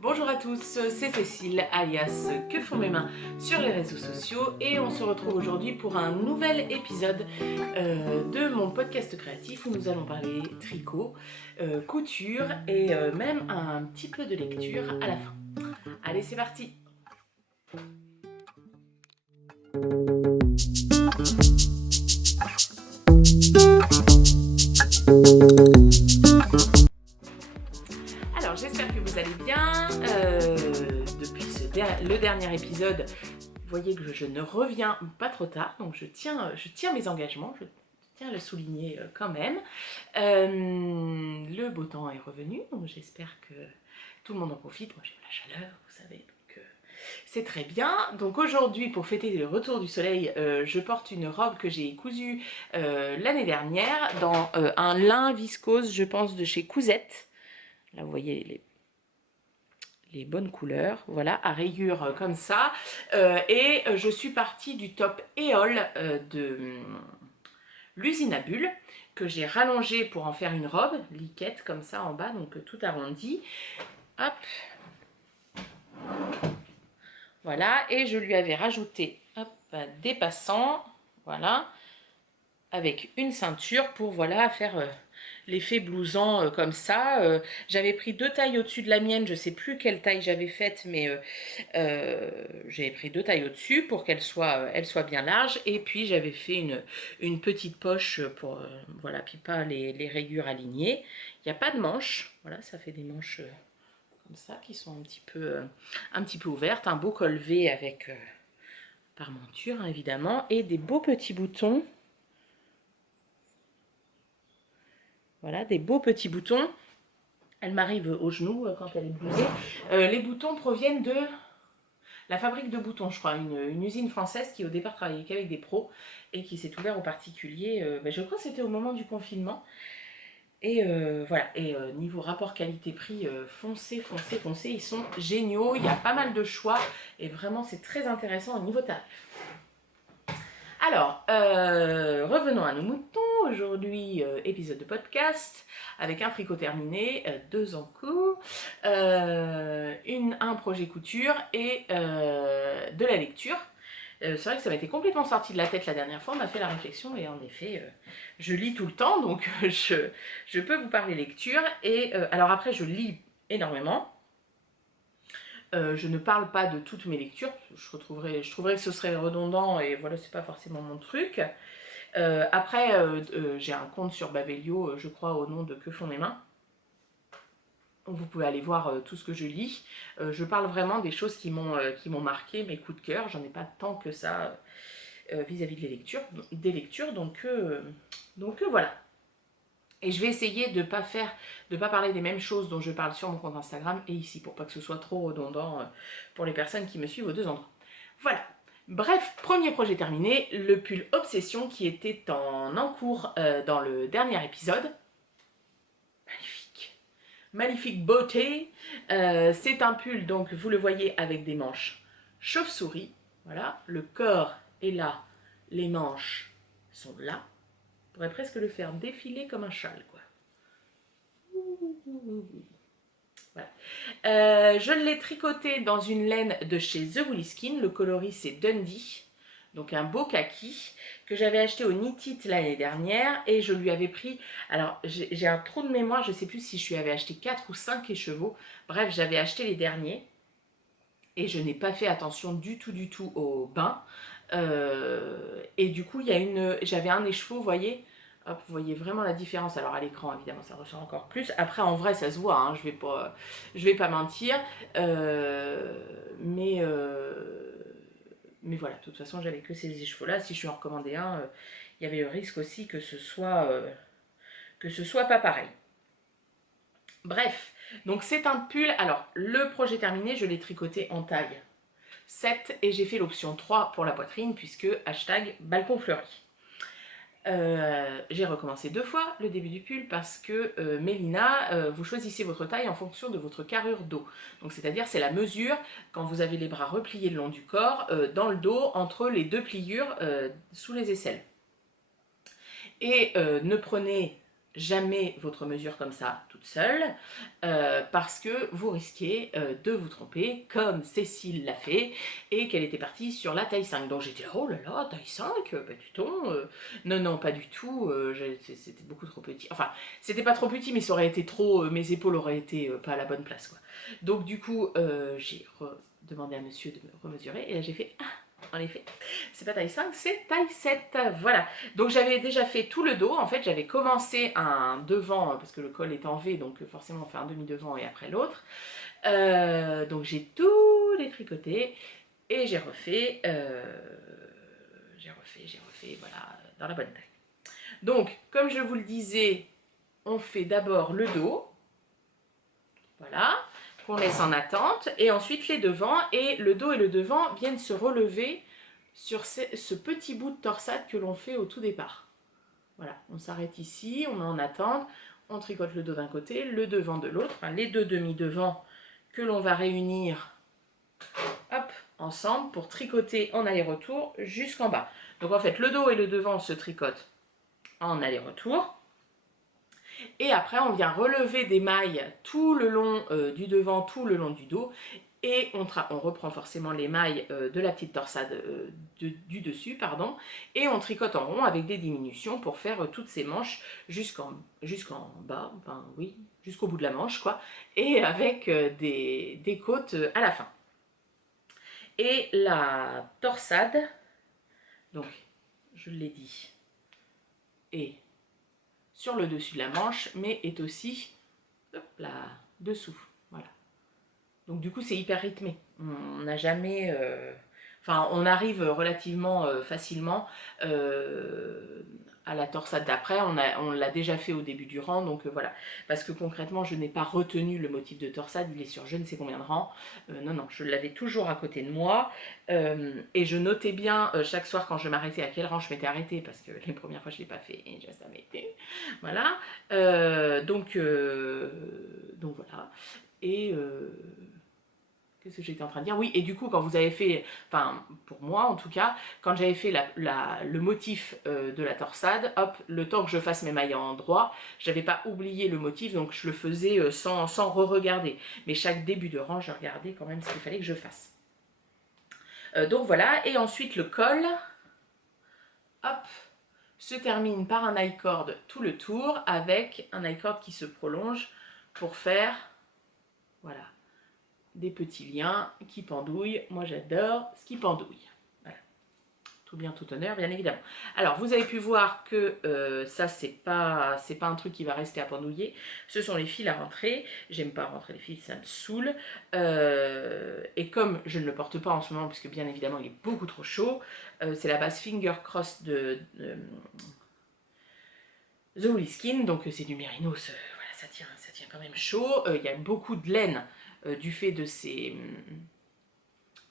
Bonjour à tous, c'est Cécile alias Que font mes mains sur les réseaux sociaux et on se retrouve aujourd'hui pour un nouvel épisode de mon podcast créatif où nous allons parler tricot, couture et même un petit peu de lecture à la fin. Allez, c'est parti! Alors j'espère que vous allez bien. Depuis le dernier épisode, vous voyez que je ne reviens pas trop tard, donc je tiens mes engagements, je tiens à le souligner quand même. Le beau temps est revenu, donc j'espère que tout le monde en profite. Moi j'ai eu la chaleur, vous savez, donc c'est très bien. Donc aujourd'hui, pour fêter le retour du soleil, je porte une robe que j'ai cousue l'année dernière dans un lin viscose, je pense, de chez Cousette. Là, vous voyez les bonnes couleurs, voilà, à rayures comme ça. Et je suis partie du top Éole de l'usine à bulles, que j'ai rallongé pour en faire une robe, liquette comme ça en bas, donc tout arrondi. Hop. Voilà, et je lui avais rajouté hop, des passants, voilà, avec une ceinture pour voilà faire l'effet blouson comme ça. J'avais pris 2 tailles au-dessus de la mienne, je sais plus quelle taille j'avais faite, mais j'avais pris 2 tailles au-dessus pour qu'elle soit bien large. Et puis j'avais fait une petite poche pour voilà, puis pas les rayures alignées. Il n'y a pas de manches, voilà, ça fait des manches comme ça qui sont un petit peu ouvertes, un beau col V avec parmenture hein, évidemment, et des beaux petits boutons. Voilà, des beaux petits boutons. Elle m'arrive au genou quand elle est blousée. Les boutons proviennent de la fabrique de boutons, je crois, une usine française qui au départ travaillait qu'avec des pros et qui s'est ouvert aux particuliers. Je crois que c'était au moment du confinement. Et voilà, et niveau rapport qualité-prix, foncez, ils sont géniaux, il y a pas mal de choix et vraiment c'est très intéressant au niveau tarif. Alors, revenons à nos moutons. Aujourd'hui, épisode de podcast avec un tricot terminé, 2 en cours, un projet couture et de la lecture. C'est vrai que ça m'a été complètement sorti de la tête la dernière fois, on m'a fait la réflexion et en effet, je lis tout le temps, donc je peux vous parler lecture. Et alors après, je lis énormément. Je ne parle pas de toutes mes lectures, je trouverais que ce serait redondant et voilà, c'est pas forcément mon truc. Après, j'ai un compte sur Babelio, je crois, au nom de Que font mes mains. Vous pouvez aller voir tout ce que je lis. Je parle vraiment des choses qui m'ont marqué, mes coups de cœur. J'en ai pas tant que ça vis-à-vis des lectures. Donc voilà. Et je vais essayer de pas parler des mêmes choses dont je parle sur mon compte Instagram et ici, pour pas que ce soit trop redondant pour les personnes qui me suivent aux 2 endroits. Voilà. Bref, premier projet terminé, le pull Obsession qui était en encours dans le dernier épisode. Magnifique. Magnifique beauté. C'est un pull, donc vous le voyez, avec des manches chauve-souris. Voilà, le corps est là, les manches sont là. On pourrait presque le faire défiler comme un châle, quoi. Voilà. Je l'ai tricoté dans une laine de chez The Woolly Skin. Le coloris c'est Dundee, donc un beau kaki que j'avais acheté au Knit It l'année dernière et je lui avais pris, alors j'ai un trou de mémoire, je ne sais plus si je lui avais acheté 4 ou 5 écheveaux, bref j'avais acheté les derniers et je n'ai pas fait attention du tout au bain et du coup j'avais un écheveau, vous voyez. Hop, vous voyez vraiment la différence. Alors à l'écran, évidemment, ça ressort encore plus. Après, en vrai, ça se voit. Hein, je vais pas mentir. Mais voilà, de toute façon, j'avais que ces écheveaux-là. Si je lui en recommandais un, il y avait le risque aussi que ce soit pas pareil. Bref, donc c'est un pull. Alors, le projet terminé, je l'ai tricoté en taille 7 et j'ai fait l'option 3 pour la poitrine puisque hashtag balcon fleuri. J'ai recommencé 2 fois le début du pull parce que Mélina, vous choisissez votre taille en fonction de votre carrure dos. Donc c'est-à-dire c'est la mesure quand vous avez les bras repliés le long du corps, dans le dos, entre les 2 pliures sous les aisselles. Et ne prenez jamais votre mesure comme ça toute seule parce que vous risquez de vous tromper comme Cécile l'a fait et qu'elle était partie sur la taille 5. Donc j'étais là, oh là là, taille 5, pas du tout. Non, non, pas du tout, c'était beaucoup trop petit. Enfin, c'était pas trop petit, mais ça aurait été trop, mes épaules auraient été pas à la bonne place, quoi. Donc du coup, j'ai demandé à monsieur de me remesurer et là j'ai fait, ah, en effet, c'est pas taille 5, c'est taille 7. Voilà. Donc j'avais déjà fait tout le dos. En fait, j'avais commencé un devant, parce que le col est en V, donc forcément on fait un demi-devant et après l'autre. Donc j'ai tout détricoté et j'ai refait, voilà, dans la bonne taille. Donc, comme je vous le disais, on fait d'abord le dos. Voilà. Qu'on laisse en attente, et ensuite les devants, et le dos et le devant viennent se relever sur ce petit bout de torsade que l'on fait au tout départ. Voilà, on s'arrête ici, on met en attente, on tricote le dos d'un côté, le devant de l'autre, enfin, les deux demi-devants que l'on va réunir, hop, ensemble pour tricoter en aller-retour jusqu'en bas. Donc en fait, le dos et le devant se tricotent en aller-retour. Et après, on vient relever des mailles tout le long du devant, tout le long du dos. Et on reprend forcément les mailles de la petite torsade du dessus, pardon. Et on tricote en rond avec des diminutions pour faire toutes ces manches jusqu'en bas, enfin oui, jusqu'au bout de la manche, quoi. Et avec des côtes à la fin. Et la torsade, donc, je l'ai dit, est sur le dessus de la manche, mais est aussi là dessous. Voilà. Donc du coup c'est hyper rythmé. On n'a jamais... Enfin on arrive relativement facilement à la torsade d'après. On l'a déjà fait au début du rang, donc voilà. Parce que concrètement je n'ai pas retenu le motif de torsade, il est sur je ne sais combien de rangs. Non, non, je l'avais toujours à côté de moi. Et je notais bien chaque soir quand je m'arrêtais à quel rang je m'étais arrêtée, parce que les premières fois je ne l'ai pas fait et ça m'était. Voilà. Donc voilà. Et qu'est-ce que j'étais en train de dire? Oui, et du coup, quand vous avez fait, enfin, pour moi en tout cas, quand j'avais fait le motif de la torsade, hop, le temps que je fasse mes mailles en droit, j'avais pas oublié le motif, donc je le faisais sans re-regarder. Mais chaque début de rang, je regardais quand même ce qu'il fallait que je fasse. Donc voilà, et ensuite le col, hop, se termine par un I-cord tout le tour, avec un I-cord qui se prolonge pour faire, voilà, des petits liens qui pendouillent. Moi j'adore ce qui pendouille. Voilà. Tout bien, tout honneur, bien évidemment. Alors vous avez pu voir que ça c'est pas un truc qui va rester à pendouiller. Ce sont les fils à rentrer. J'aime pas rentrer les fils, ça me saoule. Et comme je ne le porte pas en ce moment, puisque bien évidemment il est beaucoup trop chaud, c'est la base Finger Cross de The Woolly Skin, donc c'est du mérinos. Voilà, ça tient quand même chaud. Il y a beaucoup de laine du fait de ces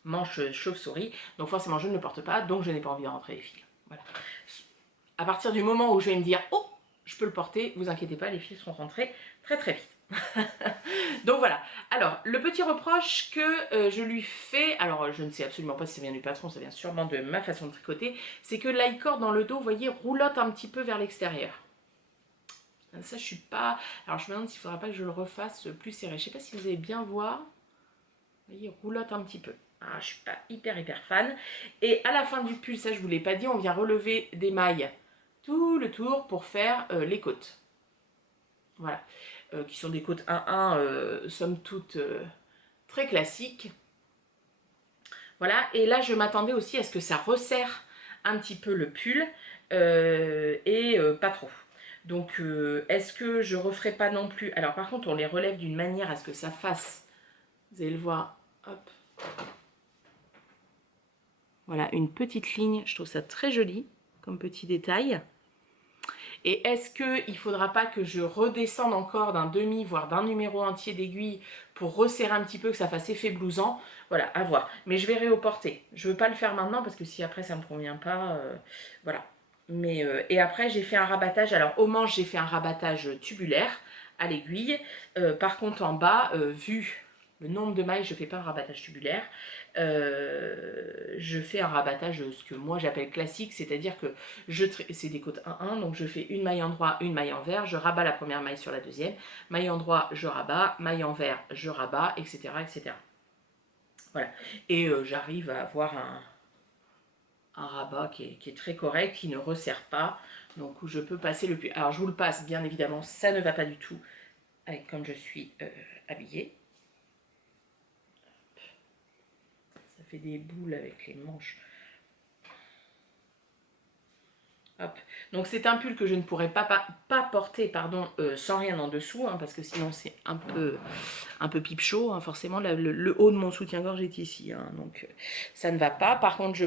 manches chauve-souris, donc forcément je ne le porte pas, donc je n'ai pas envie de rentrer les fils. Voilà. À partir du moment où je vais me dire oh, je peux le porter, vous inquiétez pas, les fils seront rentrés très très vite. Donc voilà. Alors le petit reproche que je lui fais, alors je ne sais absolument pas si ça vient du patron, ça vient sûrement de ma façon de tricoter, c'est que l'i-cord dans le dos, vous voyez, roulotte un petit peu vers l'extérieur. Ça je suis pas... Alors je me demande s'il ne faudra pas que je le refasse plus serré. Je sais pas si vous allez bien voir. Vous voyez, roulotte un petit peu. Ah, je suis pas hyper fan. Et à la fin du pull, ça je vous l'ai pas dit, on vient relever des mailles tout le tour pour faire les côtes. Voilà. Qui sont des côtes 1-1, somme toute très classiques. Voilà. Et là, je m'attendais aussi à ce que ça resserre un petit peu le pull et pas trop. Donc, est-ce que je referai pas non plus... Alors, par contre, on les relève d'une manière à ce que ça fasse... Vous allez le voir. Hop. Voilà, une petite ligne. Je trouve ça très joli comme petit détail. Et est-ce qu'il ne faudra pas que je redescende encore d'un demi, voire d'un numéro entier d'aiguille pour resserrer un petit peu, que ça fasse effet blousant? Voilà, à voir. Mais je verrai au porté. Je ne veux pas le faire maintenant parce que si après ça ne me convient pas, voilà. Mais, et après j'ai fait un rabattage. Alors au manche j'ai fait un rabattage tubulaire à l'aiguille. Par contre en bas, vu le nombre de mailles, je ne fais pas un rabattage tubulaire. Je fais un rabattage, ce que moi j'appelle classique, c'est-à-dire que c'est des côtes 1-1, donc je fais une maille endroit, une maille envers, je rabats la première maille sur la deuxième, maille endroit, je rabats, maille envers, je rabats, etc. etc. Voilà. Et j'arrive à avoir un rabat qui est très correct, qui ne resserre pas, donc où je peux passer le pull. Alors je vous le passe, bien évidemment, ça ne va pas du tout avec comme je suis habillée. Ça fait des boules avec les manches. Hop. Donc c'est un pull que je ne pourrais pas porter sans rien en dessous, hein, parce que sinon c'est un peu pipe chaud, hein, forcément le haut de mon soutien-gorge est ici, hein, donc ça ne va pas. Par contre je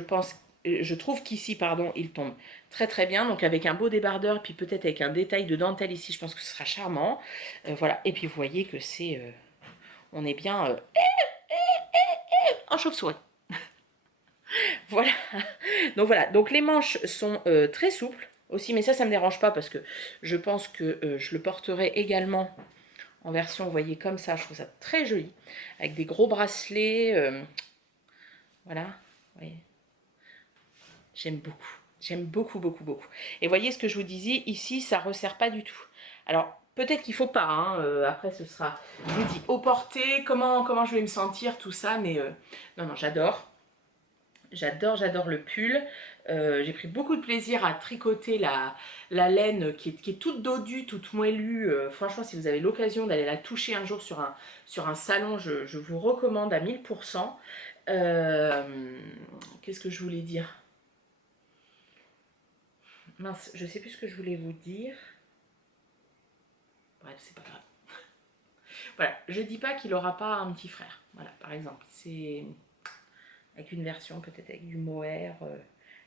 trouve qu'ici il tombe très très bien, donc avec un beau débardeur, puis peut-être avec un détail de dentelle ici, je pense que ce sera charmant. Voilà, et puis vous voyez que on est bien en chauve-souris. Voilà. Donc les manches sont très souples aussi, mais ça me dérange pas parce que je pense que je le porterai également en version, vous voyez, comme ça. Je trouve ça très joli, avec des gros bracelets. Voilà, vous voyez. J'aime beaucoup. J'aime beaucoup, beaucoup, beaucoup. Et voyez ce que je vous disais, ici, ça ne resserre pas du tout. Alors, peut-être qu'il ne faut pas, hein, après ce sera, je vous dis, au porté, comment je vais me sentir, tout ça, mais non, j'adore. J'adore le pull. J'ai pris beaucoup de plaisir à tricoter la laine qui est toute dodue, toute moellue. Franchement, si vous avez l'occasion d'aller la toucher un jour sur un salon, je vous recommande à 1000%. Qu'est-ce que je voulais dire? Mince, je sais plus ce que je voulais vous dire. Bref, c'est pas grave. Voilà, je dis pas qu'il aura pas un petit frère. Voilà, par exemple, c'est avec une version peut-être avec du mohair,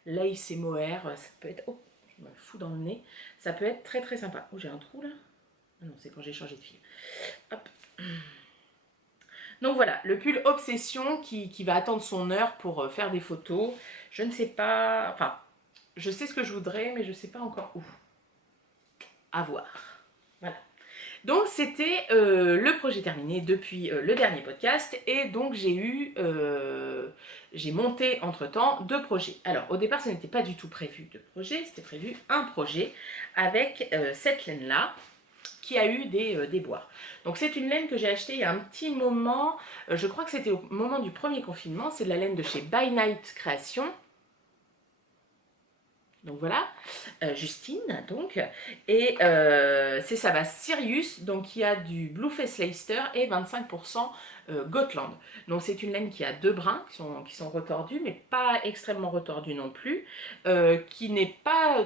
lace et mohair, ça peut être... Oh, je me fous dans le nez. Ça peut être très très sympa. Oh, j'ai un trou là? Ah non, c'est quand j'ai changé de fil. Hop. Donc voilà, le pull Obsession qui va attendre son heure pour faire des photos. Je ne sais pas... Enfin, je sais ce que je voudrais, mais je ne sais pas encore où. À voir. Voilà. Donc c'était le projet terminé depuis le dernier podcast et donc j'ai monté entre temps 2 projets. Alors au départ ce n'était pas du tout prévu de projet, c'était prévu un projet avec cette laine là qui a eu des déboires. Donc c'est une laine que j'ai achetée il y a un petit moment, je crois que c'était au moment du premier confinement, c'est de la laine de chez By Night Création. Donc voilà, Justine donc, et c'est sa base Sirius, donc il y a du Blueface Leicester et 25% Gotland. Donc c'est une laine qui a 2 brins qui sont retordus, mais pas extrêmement retordus non plus, qui n'est pas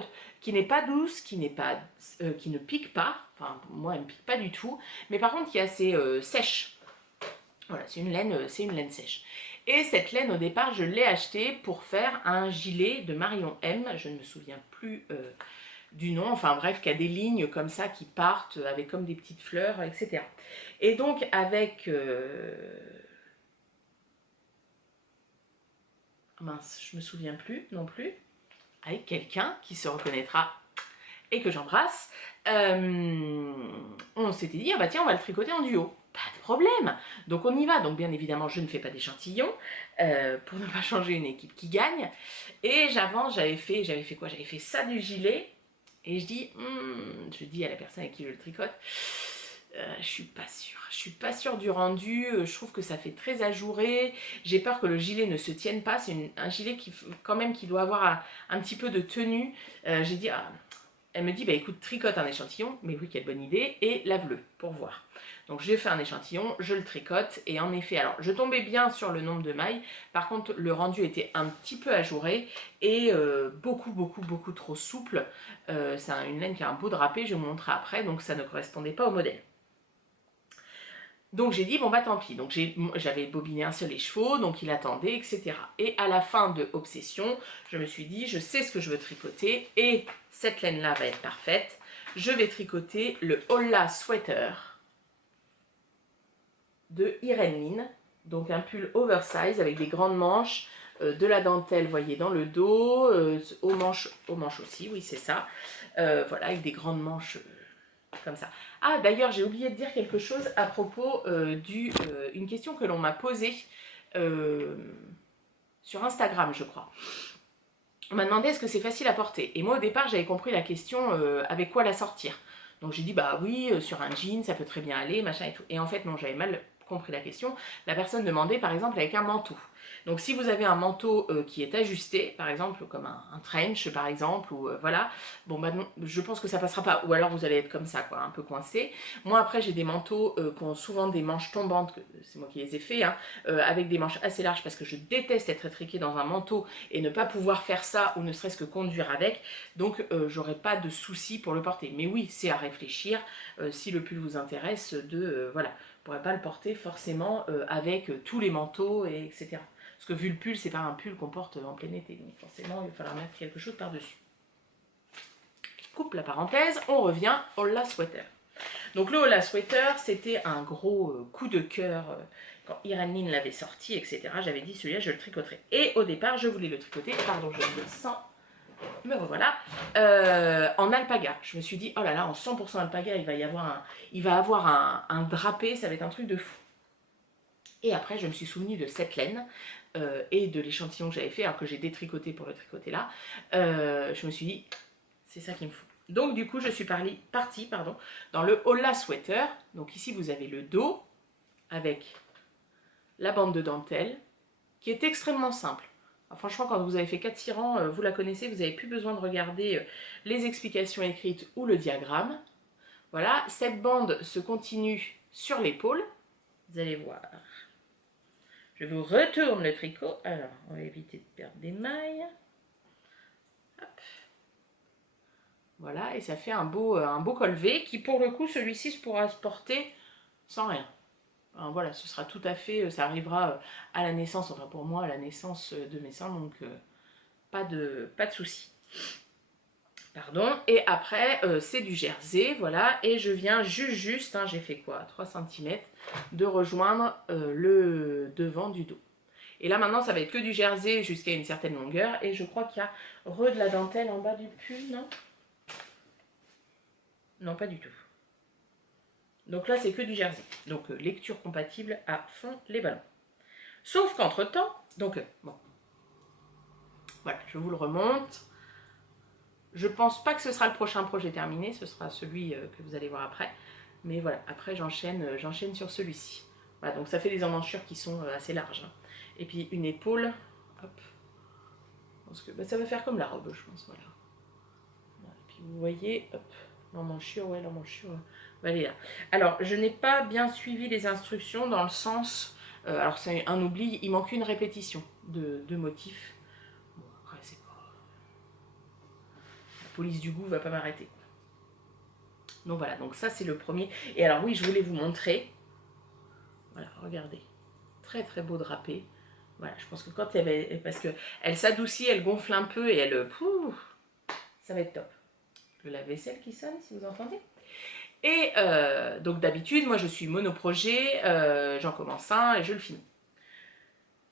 douce, qui ne pique pas, enfin moi elle ne pique pas du tout, mais par contre qui est assez sèche. Voilà, c'est une laine sèche. Et cette laine, au départ, je l'ai achetée pour faire un gilet de Marion M. Je ne me souviens plus du nom. Enfin bref, qui a des lignes comme ça qui partent avec comme des petites fleurs, etc. Et donc avec... mince, je me souviens plus non plus. Avec quelqu'un qui se reconnaîtra et que j'embrasse. On s'était dit, ah bah tiens, on va le tricoter en duo. Pas de problème. Donc on y va. Donc bien évidemment, je ne fais pas d'échantillon pour ne pas changer une équipe qui gagne. Et j'avance, j'avais fait quoi? J'avais fait ça du gilet. Et je dis à la personne avec qui je le tricote, je suis pas sûre. Je suis pas sûre du rendu. Je trouve que ça fait très ajouré. J'ai peur que le gilet ne se tienne pas. C'est un gilet qui doit avoir un petit peu de tenue. J'ai dit, elle me dit, bah écoute, tricote un échantillon, mais oui, quelle bonne idée, et lave-le pour voir. Donc j'ai fait un échantillon, je le tricote, et en effet, alors je tombais bien sur le nombre de mailles, par contre le rendu était un petit peu ajouré, et beaucoup trop souple. C'est une laine qui a un beau drapé, je vais vous montrer après, donc ça ne correspondait pas au modèle. Donc j'ai dit, bon bah tant pis, donc j'avais bobiné un seul écheveau, donc il attendait, etc. Et à la fin de Obsession, je me suis dit, je sais ce que je veux tricoter, et cette laine-là va être parfaite. Je vais tricoter le Holla Sweater de Irene Lin, donc un pull oversize avec des grandes manches, de la dentelle, vous voyez, dans le dos, aux manches aussi, oui c'est ça. Voilà, avec des grandes manches comme ça. Ah, d'ailleurs, j'ai oublié de dire quelque chose à propos une question que l'on m'a posée sur Instagram, je crois. On m'a demandé est-ce que c'est facile à porter. Et moi, au départ, j'avais compris la question avec quoi la sortir. Donc j'ai dit bah oui, sur un jean, ça peut très bien aller, machin et tout. Et en fait, non, j'avais mal compris la question. La personne demandait par exemple avec un manteau. Donc si vous avez un manteau qui est ajusté, par exemple comme un trench par exemple, ou voilà, bon bah non, je pense que ça passera pas. Ou alors vous allez être comme ça, quoi, un peu coincé. Moi après j'ai des manteaux qui ont souvent des manches tombantes, c'est moi qui les ai fait, hein, avec des manches assez larges parce que je déteste être étriquée dans un manteau et ne pas pouvoir faire ça ou ne serait-ce que conduire avec. Donc j'aurais pas de souci pour le porter. Mais oui, c'est à réfléchir si le pull vous intéresse voilà, vous pourrez pas le porter forcément avec tous les manteaux et etc. Parce que vu le pull, c'est pas un pull qu'on porte en plein été, donc forcément il va falloir mettre quelque chose par-dessus. Coupe la parenthèse, on revient au Holla Sweater. Donc le Holla Sweater, c'était un gros coup de cœur quand Irene Lynn l'avait sorti, etc. J'avais dit celui-là je le tricoterai. Et au départ je voulais le tricoter, pardon je le sens, me revoilà, en alpaga. Je me suis dit oh là là, en 100% alpaga il va avoir un drapé, ça va être un truc de fou. Et après, je me suis souvenu de cette laine et de l'échantillon que j'avais fait, alors que j'ai détricoté pour le tricoter là. Je me suis dit, c'est ça qu'il me faut. Donc du coup, je suis partie dans le Holla Sweater. Donc ici, vous avez le dos avec la bande de dentelle, qui est extrêmement simple. Alors, franchement, quand vous avez fait 4-6 rangs, vous la connaissez, vous n'avez plus besoin de regarder les explications écrites ou le diagramme. Voilà, cette bande se continue sur l'épaule. Vous allez voir. Je vous retourne le tricot. Alors, on va éviter de perdre des mailles. Hop. Voilà, et ça fait un beau col V qui, pour le coup, celui-ci se pourra se porter sans rien. Alors, voilà, ce sera tout à fait, ça arrivera à la naissance, enfin pour moi, à la naissance de mes seins, donc pas de souci. Pardon, et après, c'est du jersey, voilà, et je viens juste, hein, j'ai fait quoi, 3 cm, de rejoindre le devant du dos. Et là maintenant ça va être que du jersey jusqu'à une certaine longueur. Et je crois qu'il y a de la dentelle en bas du pull, non? Non, pas du tout. Donc là c'est que du jersey. Donc lecture compatible à fond les ballons. Sauf qu'entre temps, donc bon. Voilà, je vous le remonte. Je pense pas que ce sera le prochain projet terminé, ce sera celui que vous allez voir après. Mais voilà, après j'enchaîne sur celui-ci. Voilà, donc ça fait des emmanchures qui sont assez larges. Hein. Et puis une épaule, hop. Parce que bah, ça va faire comme la robe, je pense, voilà. Et puis vous voyez, hop, l'emmanchure, ouais, l'emmanchure va aller là. Alors, je n'ai pas bien suivi les instructions dans le sens, alors c'est un oubli, il manque une répétition de motifs. Bon, après, c'est pas... La police du goût va pas m'arrêter. Donc voilà, donc ça c'est le premier. Et alors oui, je voulais vous montrer. Voilà, regardez. Très très beau drapé. Voilà, je pense que quand elle va... Parce qu'elle s'adoucit, elle gonfle un peu et elle... Pouf, ça va être top. Le lave-vaisselle qui sonne, si vous entendez. Et donc d'habitude, moi je suis monoprojet, j'en commence un et je le finis.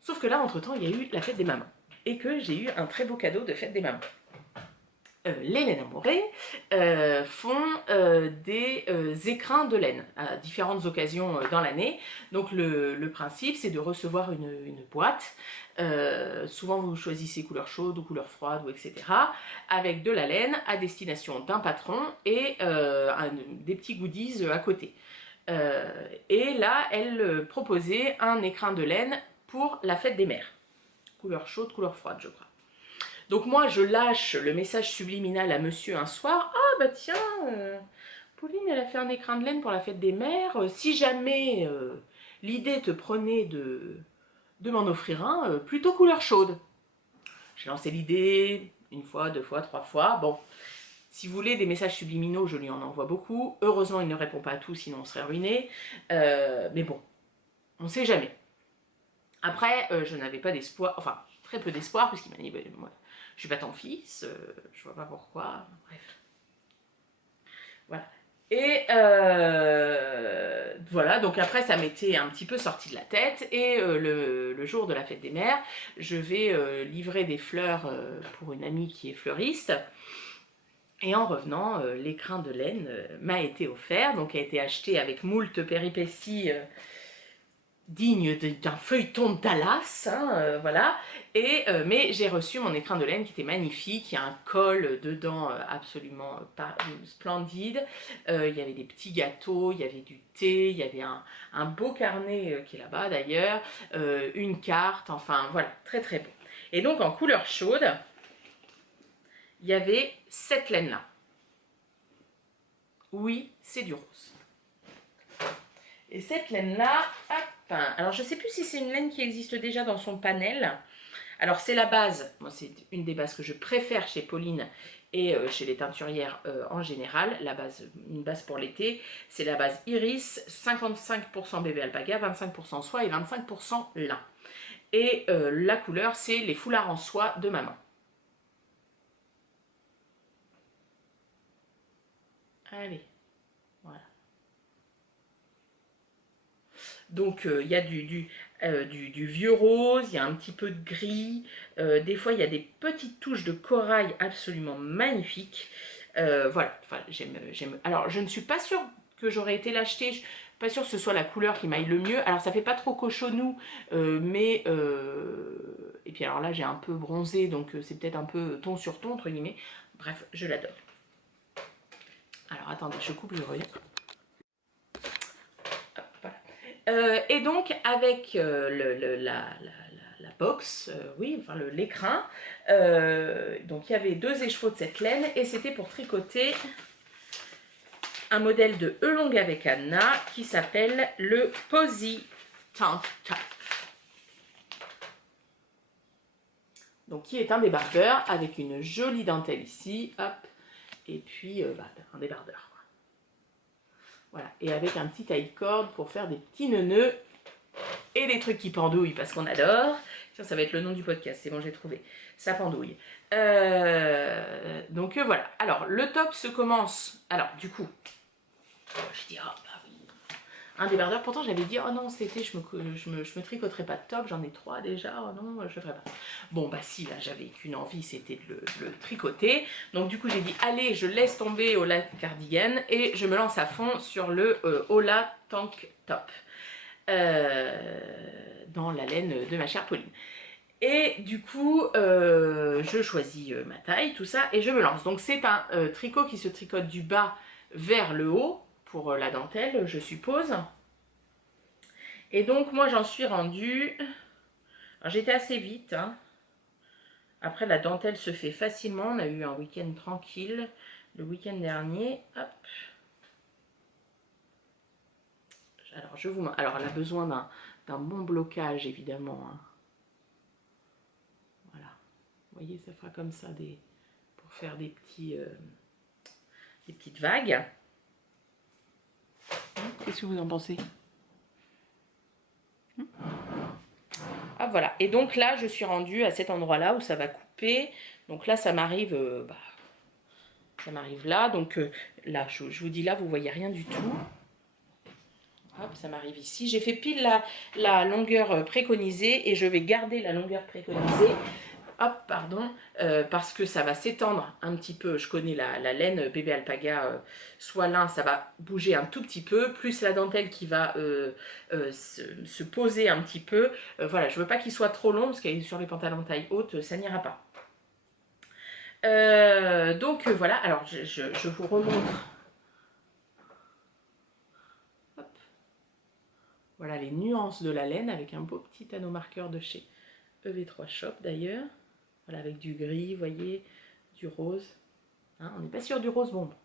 Sauf que là, entre-temps, il y a eu la fête des mamans. Et que j'ai eu un très beau cadeau de fête des mamans. Les laines amourées font des écrins de laine à différentes occasions dans l'année. Donc le principe, c'est de recevoir une boîte. Souvent, vous choisissez couleur chaude ou couleur froide, ou etc. Avec de la laine à destination d'un patron et des petits goodies à côté. Et là, elle proposait un écrin de laine pour la fête des mères. Couleur chaude, couleur froide, je crois. Donc moi, je lâche le message subliminal à monsieur un soir. Ah bah tiens, Pauline, elle a fait un écrin de laine pour la fête des mères. Si jamais l'idée te prenait de m'en offrir un, plutôt couleur chaude. J'ai lancé l'idée une fois, 2 fois, 3 fois. Bon, si vous voulez des messages subliminaux, je lui en envoie beaucoup. Heureusement, il ne répond pas à tout, sinon on serait ruiné. Mais bon, on ne sait jamais. Après, je n'avais pas d'espoir, enfin, très peu d'espoir, puisqu'il m'a dit, bah, moi, je suis pas ton fils, je vois pas pourquoi, bref. Voilà. Et voilà, donc après ça m'était un petit peu sorti de la tête, et le jour de la fête des mères, je vais livrer des fleurs pour une amie qui est fleuriste, Et en revenant, l'écrin de laine m'a été offert, donc a été acheté avec moult péripéties digne d'un feuilleton de Dallas, hein, voilà. Mais j'ai reçu mon écrin de laine qui était magnifique, il y a un col dedans absolument splendide, il y avait des petits gâteaux, il y avait du thé, il y avait un beau carnet qui est là-bas d'ailleurs, une carte, enfin voilà, très très beau. Et donc en couleur chaude, il y avait cette laine-là. Oui, c'est du rose. Et cette laine-là, alors je ne sais plus si c'est une laine qui existe déjà dans son panel. Alors c'est la base, moi c'est une des bases que je préfère chez Pauline et chez les teinturières en général. Une base pour l'été, c'est la base Iris, 55% bébé alpaga, 25% soie et 25% lin. Et la couleur, c'est les foulards en soie de maman. Allez, voilà. Donc il y a du vieux rose, il y a un petit peu de gris, des fois il y a des petites touches de corail absolument magnifiques. Voilà, enfin, j'aime. Alors je ne suis pas sûre que j'aurais été l'acheter, je suis pas sûre que ce soit la couleur qui m'aille le mieux. Alors ça fait pas trop cochonou, mais... et puis alors là j'ai un peu bronzé, donc c'est peut-être un peu ton sur ton, entre guillemets. Bref, je l'adore. Alors attendez, je coupe le bruit. Et donc avec la box, oui, enfin l'écrin, donc il y avait 2 écheveaux de cette laine et c'était pour tricoter un modèle de E-long avec Anna qui s'appelle le Posy Tank Top. Donc qui est un débardeur avec une jolie dentelle ici, hop, et puis un débardeur. Voilà, et avec un petit taille-corde pour faire des petits nœuds et des trucs qui pendouillent parce qu'on adore. Ça va être le nom du podcast, c'est bon, j'ai trouvé. Ça pendouille. Donc voilà. Alors, le top se commence... Alors, du coup, je dis, oh, bah oui, un débardeur. Pourtant, j'avais dit, oh non, cet été, je me tricoterai pas de top, j'en ai 3 déjà, oh non, je le ferai pas. Bon, bah si, là, j'avais qu'une envie, c'était de le tricoter. Donc, du coup, j'ai dit, allez, je laisse tomber Ola Cardigan et je me lance à fond sur le Ola Tank Top. Dans la laine de ma chère Pauline. Et du coup, je choisis ma taille, tout ça, et je me lance. Donc c'est un tricot qui se tricote du bas vers le haut, pour la dentelle, je suppose. Et donc moi j'en suis rendue... J'étais assez vite, hein. Après la dentelle se fait facilement, on a eu un week-end tranquille, le week-end dernier, hop. Alors elle a besoin d'un bon blocage évidemment, hein. Voilà, vous voyez, ça fera comme ça pour faire des petites vagues. Qu'est-ce que vous en pensez? Ah voilà, et donc là je suis rendue à cet endroit là où ça va couper. Donc là ça m'arrive ça m'arrive là, donc là je vous dis, là vous voyez rien du tout. Hop, ça m'arrive ici. J'ai fait pile la longueur préconisée et je vais garder la longueur préconisée. Hop, pardon, parce que ça va s'étendre un petit peu. Je connais la laine bébé alpaga soie lin, ça va bouger un tout petit peu, plus la dentelle qui va se poser un petit peu. Voilà, je veux pas qu'il soit trop long parce qu'il est sur les pantalons taille haute, ça n'ira pas. Donc voilà, alors je vous remontre. Hop. Voilà les nuances de la laine avec un beau petit anneau marqueur de chez EV3 Shop d'ailleurs. Voilà, avec du gris, vous voyez, du rose. Hein, on n'est pas sûr du rose bonbon.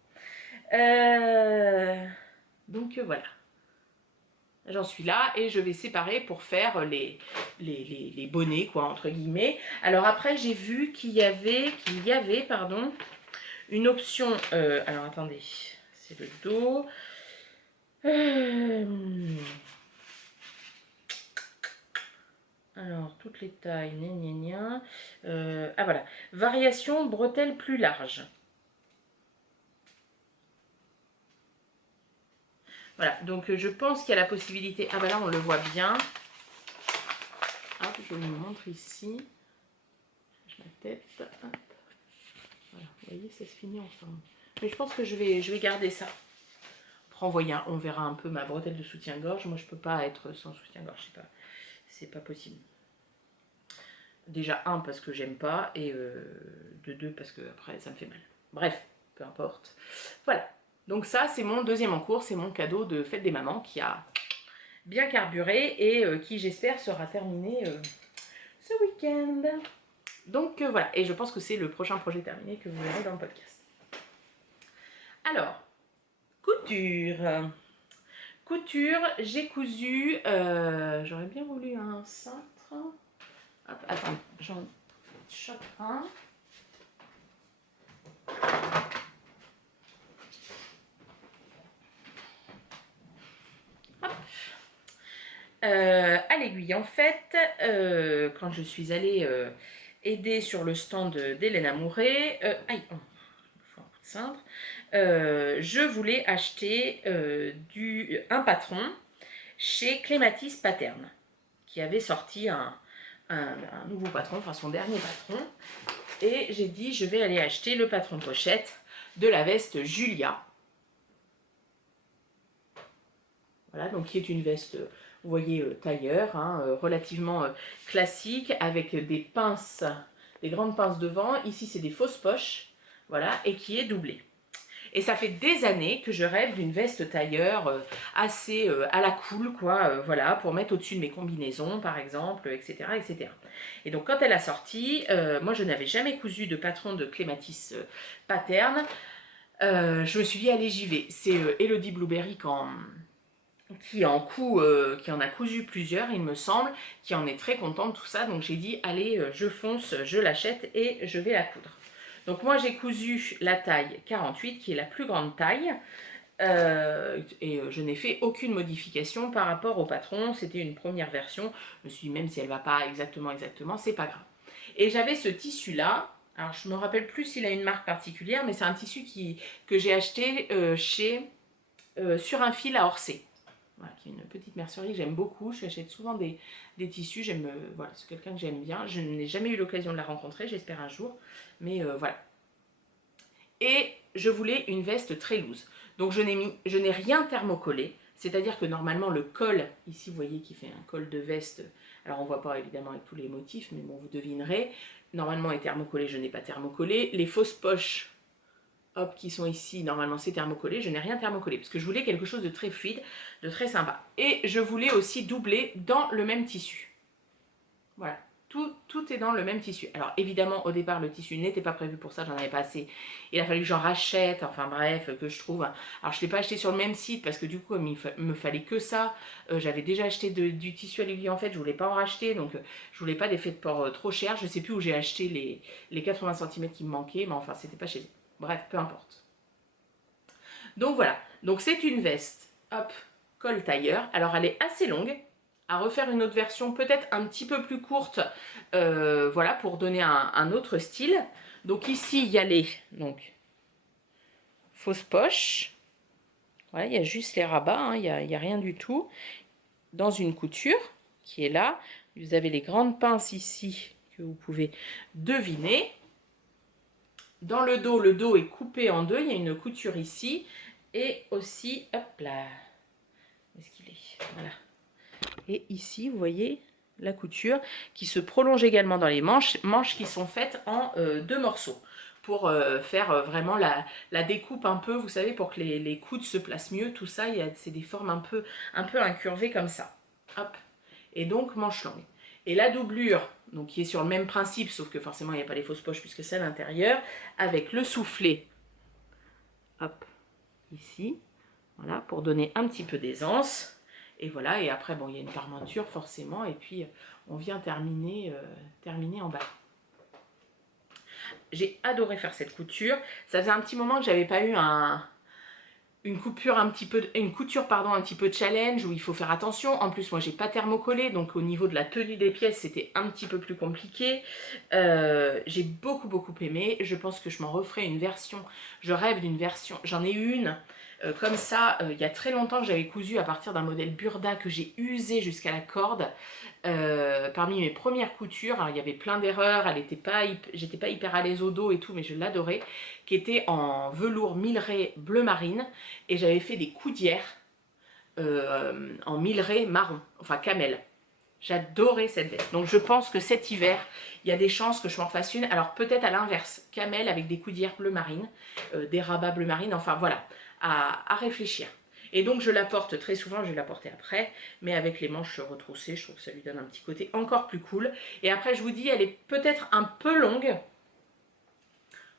Donc voilà. J'en suis là et je vais séparer pour faire les bonnets, quoi, entre guillemets. Alors après, j'ai vu qu'il y avait, pardon, une option... alors attendez, c'est le dos. Alors, toutes les tailles, ah voilà, variation bretelle plus large. Voilà, donc je pense qu'il y a la possibilité... Ah bah là, on le voit bien. Hop, je vous montre ici. Je ma tête. Hop. Voilà, vous voyez, ça se finit ensemble. Mais je pense que je vais garder ça. Après, on verra un peu ma bretelle de soutien-gorge. Moi, je peux pas être sans soutien-gorge, c'est pas possible. Déjà, un, parce que j'aime pas, et de deux, parce que après, ça me fait mal. Bref, peu importe. Voilà. Donc ça, c'est mon deuxième en cours, c'est mon cadeau de fête des mamans qui a bien carburé et qui, j'espère, sera terminé ce week-end. Donc voilà, et je pense que c'est le prochain projet terminé que vous verrez dans le podcast. Alors, couture. Couture, j'ai cousu, j'aurais bien voulu un cintre. Hop, attends, j'en chope un. À l'aiguille, en fait, quand je suis allée aider sur le stand d'Hélène Amouré, aïe, oh, il faut un coup de cintre, je voulais acheter un patron chez Clématis Pattern, qui avait sorti un nouveau patron, enfin son dernier patron, et j'ai dit je vais aller acheter le patron pochette de la veste Julia. Voilà, donc qui est une veste, vous voyez, tailleur, hein, relativement classique, avec des pinces, des grandes pinces devant. Ici, c'est des fausses poches, voilà, et qui est doublée. Et ça fait des années que je rêve d'une veste tailleur assez à la cool, quoi, voilà, pour mettre au-dessus de mes combinaisons, par exemple, etc., etc. Et donc, quand elle a sorti, moi, je n'avais jamais cousu de patron de Clématis Pattern. Je me suis dit, allez, j'y vais. C'est Elodie Blueberry qui en a cousu plusieurs, il me semble, qui en est très contente, tout ça. Donc j'ai dit, allez, je fonce, je l'achète et je vais la coudre. Donc moi j'ai cousu la taille 48, qui est la plus grande taille, et je n'ai fait aucune modification par rapport au patron. C'était une première version. Je me suis dit, même si elle ne va pas exactement, c'est pas grave. Et j'avais ce tissu-là. Alors je me rappelle plus s'il a une marque particulière, mais c'est un tissu que j'ai acheté sur un fil à Orsay. Voilà, qui est une petite mercerie que j'aime beaucoup. Je achète souvent des tissus. Voilà, c'est quelqu'un que j'aime bien. Je n'ai jamais eu l'occasion de la rencontrer, j'espère un jour. Mais voilà. Et je voulais une veste très loose. Donc je n'ai rien thermocollé. C'est-à-dire que normalement le col, ici vous voyez qui fait un col de veste. Alors on ne voit pas évidemment avec tous les motifs, mais bon, vous devinerez. Normalement est thermocollé, je n'ai pas thermocollé. Les fausses poches, hop, qui sont ici, normalement c'est thermocollé, je n'ai rien thermocollé parce que je voulais quelque chose de très fluide, de très sympa. Et je voulais aussi doubler dans le même tissu. Voilà, tout est dans le même tissu. Alors évidemment au départ le tissu n'était pas prévu pour ça, j'en avais pas assez. Il a fallu que j'en rachète, enfin bref, que je trouve. Alors je ne l'ai pas acheté sur le même site parce que du coup il me fallait que ça. J'avais déjà acheté du tissu à l'aiguille en fait, je voulais pas en racheter, donc je voulais pas d'effet de port trop cher. Je sais plus où j'ai acheté les 80 cm qui me manquaient, mais enfin c'était pas chez eux. Bref, peu importe. Donc voilà, donc c'est une veste, hop, col tailleur. Alors elle est assez longue, à refaire une autre version peut-être un petit peu plus courte, voilà, pour donner un autre style. Donc ici, il y a les fausses poches. Voilà, il y a juste les rabats, hein, il n'y a rien du tout. Dans une couture qui est là, vous avez les grandes pinces ici que vous pouvez deviner. Dans le dos est coupé en deux, il y a une couture ici. Et aussi, hop là, où est-ce qu'il est? Voilà. Et ici, vous voyez la couture qui se prolonge également dans les manches qui sont faites en deux morceaux pour faire vraiment la découpe un peu, vous savez, pour que les coudes se placent mieux, tout ça, c'est des formes un peu incurvées comme ça. Hop. Et donc, manche longue. Et la doublure, donc qui est sur le même principe, sauf que forcément, il n'y a pas les fausses poches puisque c'est à l'intérieur, avec le soufflet, hop, ici, voilà, pour donner un petit peu d'aisance. Et voilà, et après, bon, il y a une parmenture forcément, et puis on vient terminer en bas. J'ai adoré faire cette couture. Ça faisait un petit moment que j'avais pas eu une couture un petit peu challenge où il faut faire attention. En plus, moi, j'ai pas thermocollé, donc au niveau de la tenue des pièces, c'était un petit peu plus compliqué. J'ai beaucoup aimé. Je pense que je m'en referai une version. Je rêve d'une version. J'en ai eu une Comme ça, il y a très longtemps que j'avais cousu à partir d'un modèle Burda que j'ai usé jusqu'à la corde. Parmi mes premières coutures, alors il y avait plein d'erreurs, j'étais pas hyper à l'aise au dos et tout, mais je l'adorais, qui était en velours minerai bleu marine, et j'avais fait des coudières en minerai marron, enfin camel. J'adorais cette veste. Donc je pense que cet hiver, il y a des chances que je m'en fasse une. Alors peut-être à l'inverse, camel avec des coudières bleu marine, des rabats bleu marine, enfin voilà, à réfléchir. Et donc je la porte très souvent, je vais la porter après, mais avec les manches retroussées, je trouve que ça lui donne un petit côté encore plus cool. Et après je vous dis, elle est peut-être un peu longue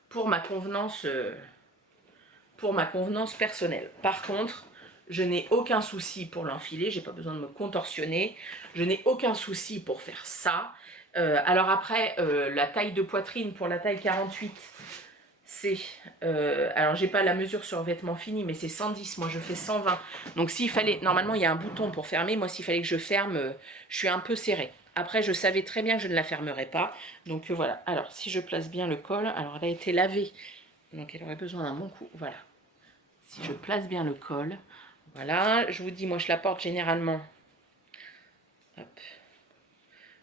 pour ma convenance personnelle. Par contre, je n'ai aucun souci pour l'enfiler, j'ai pas besoin de me contorsionner, je n'ai aucun souci pour faire ça. Alors après, la taille de poitrine pour la taille 48, c'est, alors j'ai pas la mesure sur vêtements finis, mais c'est 110, moi je fais 120. Donc s'il fallait, normalement il y a un bouton pour fermer, moi s'il fallait que je ferme, je suis un peu serrée. Après je savais très bien que je ne la fermerais pas, donc voilà. Alors si je place bien le col, alors elle a été lavée, donc elle aurait besoin d'un bon coup, voilà. Si je place bien le col, voilà, je vous dis, moi je la porte généralement, hop,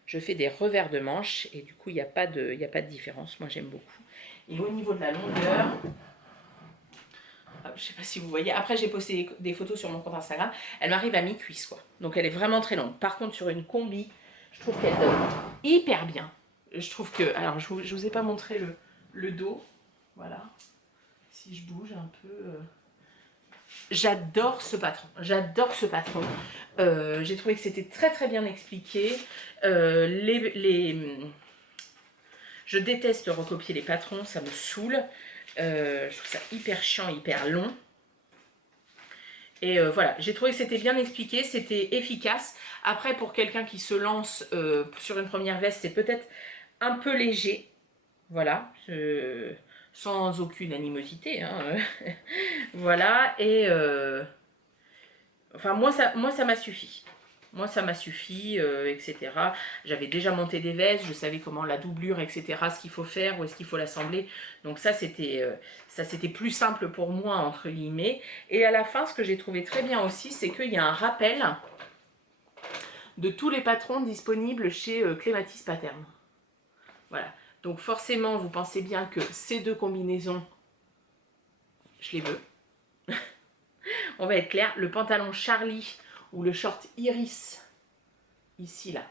je fais des revers de manche et du coup il n'y a pas de différence, moi j'aime beaucoup. Et au niveau de la longueur, hop, je ne sais pas si vous voyez, après j'ai posté des photos sur mon compte Instagram, elle m'arrive à mi-cuisse quoi, donc elle est vraiment très longue. Par contre sur une combi, je trouve qu'elle donne hyper bien. Je trouve que, alors je vous ai pas montré le dos, voilà, si je bouge un peu... J'adore ce patron, j'adore ce patron. J'ai trouvé que c'était très très bien expliqué. Je déteste recopier les patrons, ça me saoule. Je trouve ça hyper chiant, hyper long. Et voilà, j'ai trouvé que c'était bien expliqué, c'était efficace. Après, pour quelqu'un qui se lance sur une première veste, c'est peut-être un peu léger. Voilà, sans aucune animosité. Hein. Voilà, et... enfin, moi, ça m'a suffi. Moi, ça m'a suffi, etc. J'avais déjà monté des vestes, je savais comment la doublure, etc., ce qu'il faut faire, où est-ce qu'il faut l'assembler. Donc ça, c'était plus simple pour moi, entre guillemets. Et à la fin, ce que j'ai trouvé très bien aussi, c'est qu'il y a un rappel de tous les patrons disponibles chez Clématis Pattern. Voilà. Donc forcément, vous pensez bien que ces deux combinaisons, je les veux. On va être clair, le pantalon Charlie ou le short Iris, ici là,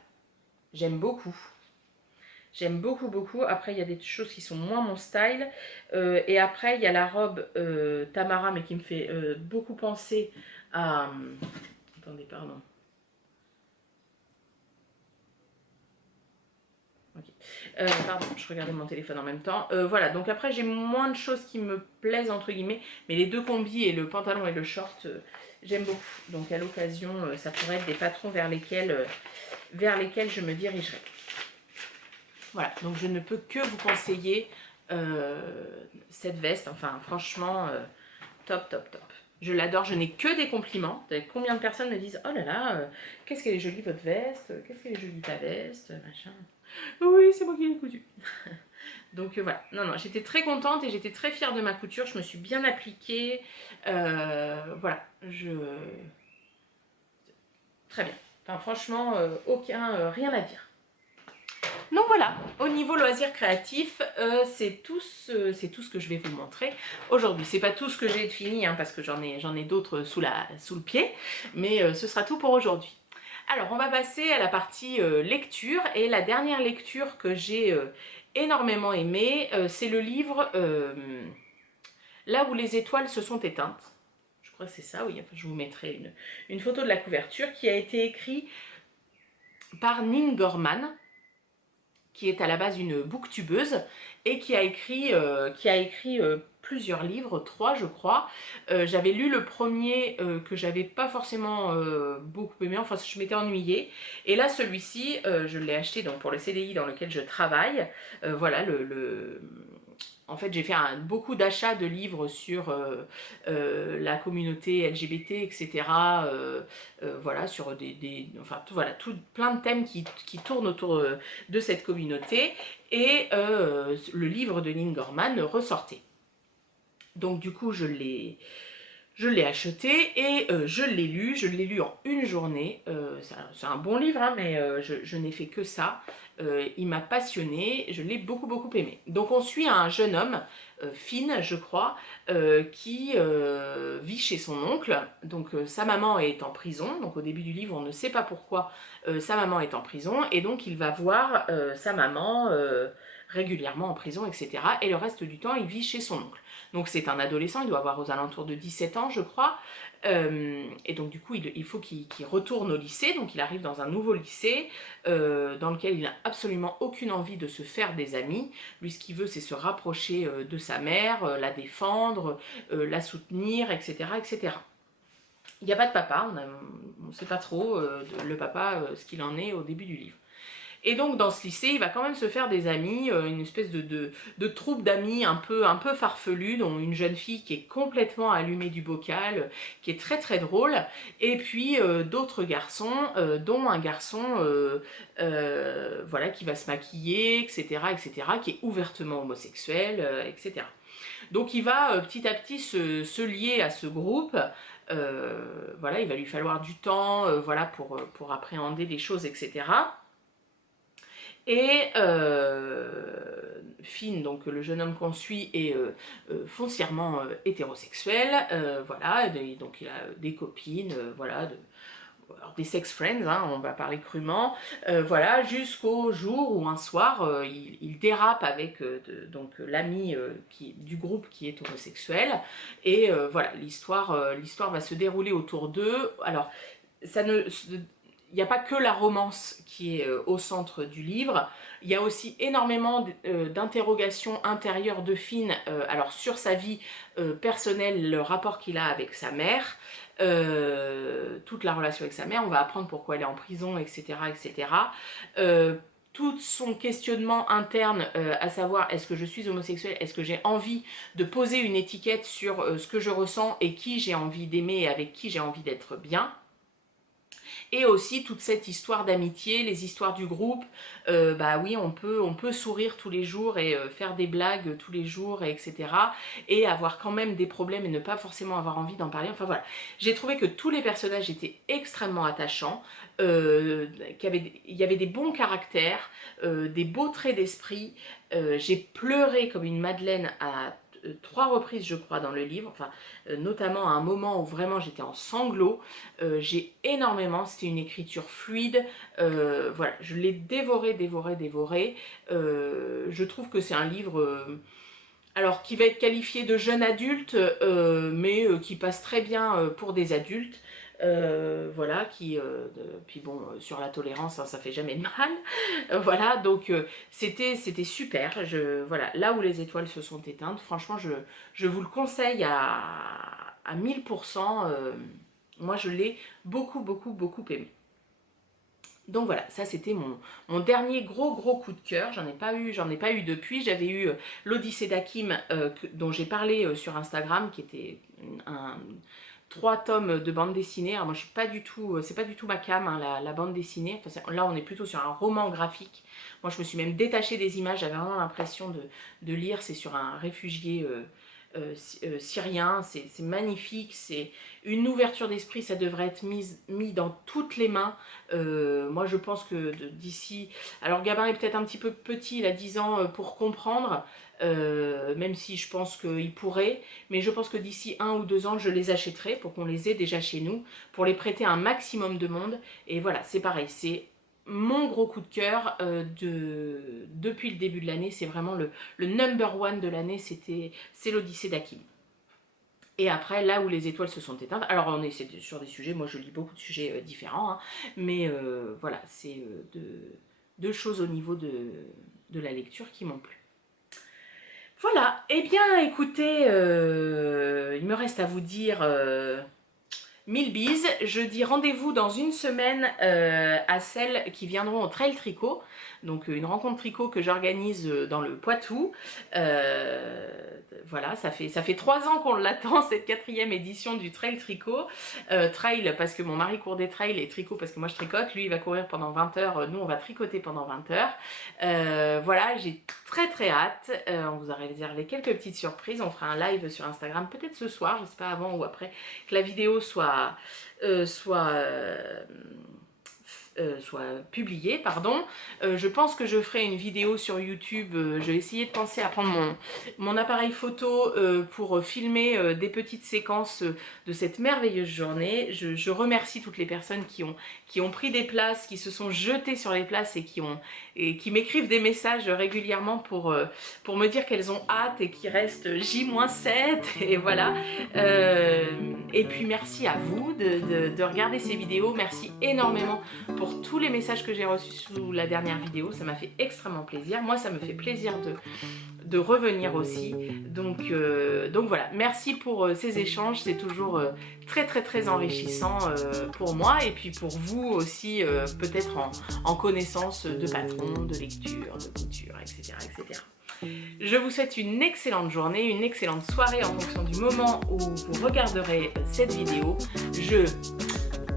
j'aime beaucoup. J'aime beaucoup, beaucoup. Après, il y a des choses qui sont moins mon style. Et après, il y a la robe Tamara, mais qui me fait beaucoup penser à... Attendez, pardon. Okay. Pardon, je regardais mon téléphone en même temps. Voilà, donc après, j'ai moins de choses qui me plaisent, entre guillemets. Mais les deux combis, et le pantalon et le short, j'aime beaucoup. Donc à l'occasion, ça pourrait être des patrons vers lesquels je me dirigerai. Voilà, donc je ne peux que vous conseiller cette veste. Enfin, franchement, top, top, top. Je l'adore, je n'ai que des compliments. Combien de personnes me disent « Oh là là, qu'est-ce qu'elle est jolie votre veste, qu'est-ce qu'elle est jolie ta veste, machin. » Oui, c'est moi qui l'ai cousue. Donc voilà, non, non, j'étais très contente et j'étais très fière de ma couture. Je me suis bien appliquée. Voilà, très bien. Enfin, franchement, rien à dire. Donc voilà, au niveau loisirs créatifs, c'est tout ce que je vais vous montrer aujourd'hui. C'est pas tout ce que j'ai fini, hein, parce que j'en ai d'autres sous le pied, mais ce sera tout pour aujourd'hui. Alors on va passer à la partie lecture, et la dernière lecture que j'ai énormément aimée, c'est le livre Là où les étoiles se sont éteintes. Je crois que c'est ça, oui, enfin, je vous mettrai une photo de la couverture, qui a été écrit par Nin Gorman, qui est à la base une booktubeuse et qui a écrit plusieurs livres, 3 je crois. J'avais lu le premier que j'avais pas forcément beaucoup aimé, enfin je m'étais ennuyée. Et là celui-ci, je l'ai acheté donc pour le CDI dans lequel je travaille. Voilà, en fait, j'ai fait beaucoup d'achats de livres sur la communauté LGBT, etc. Voilà, sur voilà, plein de thèmes qui tournent autour de cette communauté. Et le livre de Nin Gorman ressortait. Donc du coup, je Je l'ai acheté et je l'ai lu en une journée. C'est un bon livre, hein, mais je n'ai fait que ça. Il m'a passionné, je l'ai beaucoup beaucoup aimé. Donc on suit un jeune homme, Finn je crois, qui vit chez son oncle. Donc sa maman est en prison, donc au début du livre on ne sait pas pourquoi sa maman est en prison, et donc il va voir sa maman régulièrement en prison, etc. Et le reste du temps il vit chez son oncle. Donc c'est un adolescent, il doit avoir aux alentours de 17 ans je crois, et donc du coup il faut qu'il retourne au lycée, donc il arrive dans un nouveau lycée dans lequel il n'a absolument aucune envie de se faire des amis. Lui ce qu'il veut c'est se rapprocher de sa mère, la défendre, la soutenir, etc. etc. Il n'y a pas de papa, on ne sait pas trop le papa ce qu'il en est au début du livre. Et donc dans ce lycée, il va quand même se faire des amis, une espèce de troupe d'amis un peu farfelus, dont une jeune fille qui est complètement allumée du bocal, qui est très très drôle, et puis d'autres garçons, dont un garçon voilà, qui va se maquiller, etc., etc., qui est ouvertement homosexuel, etc. Donc il va petit à petit se lier à ce groupe. Voilà, il va lui falloir du temps voilà, pour appréhender les choses, etc. Et Finn, donc le jeune homme qu'on suit, est foncièrement hétérosexuel, voilà, donc il a des copines, voilà, alors des sex friends, hein, on va parler crûment, voilà, jusqu'au jour où un soir il dérape avec donc l'ami du groupe qui est homosexuel, et voilà, l'histoire va se dérouler autour d'eux. Alors ça ne il n'y a pas que la romance qui est au centre du livre, il y a aussi énormément d'interrogations intérieures de Finn, alors sur sa vie personnelle, le rapport qu'il a avec sa mère, toute la relation avec sa mère, on va apprendre pourquoi elle est en prison, etc. etc. Tout son questionnement interne, à savoir est-ce que je suis homosexuelle, est-ce que j'ai envie de poser une étiquette sur ce que je ressens et qui j'ai envie d'aimer et avec qui j'ai envie d'être bien. Et aussi toute cette histoire d'amitié, les histoires du groupe, bah oui, on peut sourire tous les jours et faire des blagues tous les jours, etc. Et avoir quand même des problèmes et ne pas forcément avoir envie d'en parler. Enfin voilà, j'ai trouvé que tous les personnages étaient extrêmement attachants, il y avait des bons caractères, des beaux traits d'esprit. J'ai pleuré comme une madeleine à 3 reprises je crois dans le livre, enfin notamment à un moment où vraiment j'étais en sanglots. J'ai énormément, c'était une écriture fluide, voilà, je l'ai dévoré, dévoré, dévoré. Je trouve que c'est un livre alors qui va être qualifié de jeune adulte, mais qui passe très bien pour des adultes. Voilà, puis bon, sur la tolérance, hein, ça fait jamais de mal. Voilà, donc c'était super. Voilà, là où les étoiles se sont éteintes, franchement, je vous le conseille à 1000%. Moi, je l'ai beaucoup, beaucoup, beaucoup aimé. Donc voilà, ça c'était mon dernier gros coup de cœur. J'en ai pas eu depuis. J'avais eu l'Odyssée d'Hakim dont j'ai parlé sur Instagram, qui était un 3 tomes de bande dessinée. Alors moi je suis pas du tout, c'est pas du tout ma cam, hein, la bande dessinée. Enfin, là on est plutôt sur un roman graphique. Moi je me suis même détachée des images, j'avais vraiment l'impression de lire. C'est sur un réfugié syrien, c'est magnifique, c'est une ouverture d'esprit, ça devrait être mis dans toutes les mains. Moi je pense que d'ici, alors Gabin est peut-être un petit peu petit, il a 10 ans pour comprendre, même si je pense qu'il pourrait, mais je pense que d'ici 1 ou 2 ans je les achèterai pour qu'on les ait déjà chez nous, pour les prêter à un maximum de monde. Et voilà, c'est pareil, c'est mon gros coup de cœur depuis le début de l'année. C'est vraiment le number one de l'année, c'est l'Odyssée d'Hakim. Et après, là où les étoiles se sont éteintes, alors on est sur des sujets, moi je lis beaucoup de sujets différents, hein, mais voilà, c'est deux choses au niveau de la lecture qui m'ont plu. Voilà, eh bien écoutez, il me reste à vous dire 1000 bises, je dis rendez-vous dans une semaine à celles qui viendront au Trail Tricot, donc une rencontre tricot que j'organise dans le Poitou. Voilà, ça fait 3 ans qu'on l'attend, cette 4e édition du Trail Tricot. Trail parce que mon mari court des trails et tricot parce que moi je tricote, lui il va courir pendant 20 heures, nous on va tricoter pendant 20 heures. Voilà, j'ai très hâte, on vous a réservé quelques petites surprises, on fera un live sur Instagram peut-être ce soir, je sais pas avant ou après que la vidéo soit publiée, pardon. Je pense que je ferai une vidéo sur YouTube, je vais essayer de penser à prendre mon appareil photo pour filmer des petites séquences de cette merveilleuse journée. Je remercie toutes les personnes qui ont pris des places, qui se sont jetées sur les places et qui m'écrivent des messages régulièrement pour me dire qu'elles ont hâte et qu'il reste J-7 et voilà. Et puis merci à vous de regarder ces vidéos, merci énormément pour tous les messages que j'ai reçus sous la dernière vidéo, ça m'a fait extrêmement plaisir. Moi, ça me fait plaisir de revenir aussi. Donc voilà, merci pour ces échanges, c'est toujours très enrichissant pour moi et puis pour vous aussi, peut-être en connaissance de patrons, de lecture, de couture, etc. Je vous souhaite une excellente journée, une excellente soirée en fonction du moment où vous regarderez cette vidéo. Je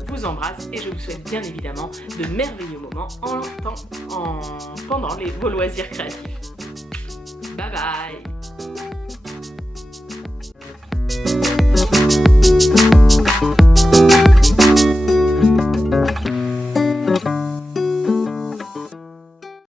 vous embrasse et je vous souhaite bien évidemment de merveilleux moments pendant vos loisirs créatifs. Bye bye.